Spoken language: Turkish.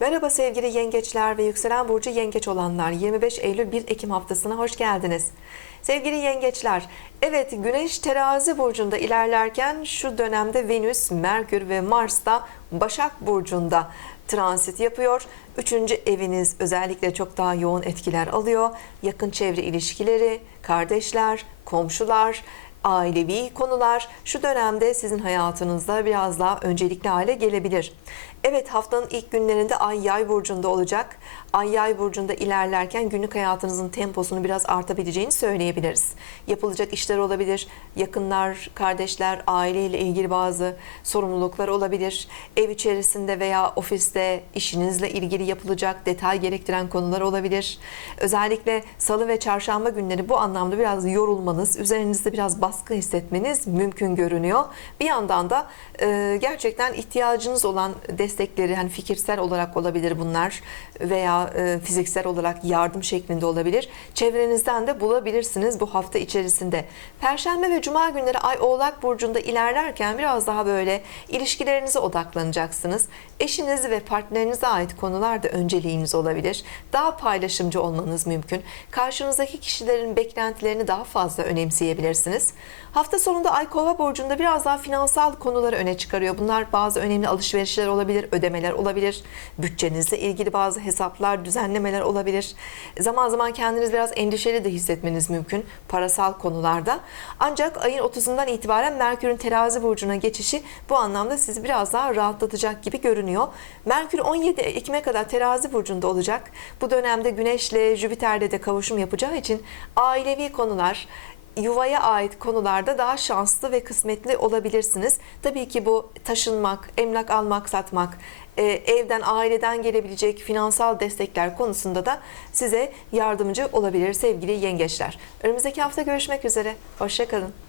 Merhaba sevgili yengeçler ve yükselen burcu yengeç olanlar. 25 Eylül 1 Ekim haftasına hoş geldiniz. Sevgili yengeçler, evet Güneş terazi burcunda ilerlerken şu dönemde Venüs, Merkür ve Mars da Başak burcunda transit yapıyor. Üçüncü eviniz özellikle çok daha yoğun etkiler alıyor. Yakın çevre ilişkileri, kardeşler, komşular, ailevi konular şu dönemde sizin hayatınızda biraz daha öncelikli hale gelebilir. Evet haftanın ilk günlerinde Ay Yay burcunda olacak. Ay Yay burcunda ilerlerken günlük hayatınızın temposunu biraz artabileceğini söyleyebiliriz. Yapılacak işler olabilir, yakınlar, kardeşler, aileyle ilgili bazı sorumluluklar olabilir. Ev içerisinde veya ofiste işinizle ilgili yapılacak detay gerektiren konular olabilir. Özellikle salı ve çarşamba günleri bu anlamda biraz yorulmanız, üzerinizde biraz baskı hissetmeniz mümkün görünüyor. Bir yandan da e, gerçekten ihtiyacınız olan destekleri hani fikirsel olarak olabilir bunlar veya e, fiziksel olarak yardım şeklinde olabilir. Çevrenizden de bulabilirsiniz bu hafta içerisinde. Perşembe ve cuma günleri Ay Oğlak burcunda ilerlerken biraz daha böyle ilişkilerinize odaklanacaksınız. Eşiniz ve partnerinize ait konular da önceliğiniz olabilir. Daha paylaşımcı olmanız mümkün. Karşınızdaki kişilerin beklentilerini daha fazla önemseyebilirsiniz. Hafta sonunda Ay Kova burcunda biraz daha finansal konuları öne çıkarıyor. Bunlar bazı önemli alışverişler olabilir, ödemeler olabilir. Bütçenizle ilgili bazı hesaplar, düzenlemeler olabilir. Zaman zaman kendiniz biraz endişeli de hissetmeniz mümkün parasal konularda. Ancak ayın 30'undan itibaren Merkür'ün terazi burcuna geçişi bu anlamda sizi biraz daha rahatlatacak gibi görünüyor. Merkür 17 Ekim'e kadar terazi burcunda olacak. Bu dönemde Güneş'le Jüpiter'le de kavuşum yapacağı için ailevi konular, yuvaya ait konularda daha şanslı ve kısmetli olabilirsiniz. Tabii ki bu taşınmak, emlak almak, satmak, e, evden, aileden gelebilecek finansal destekler konusunda da size yardımcı olabilir sevgili yengeçler. Önümüzdeki hafta görüşmek üzere. Hoşçakalın.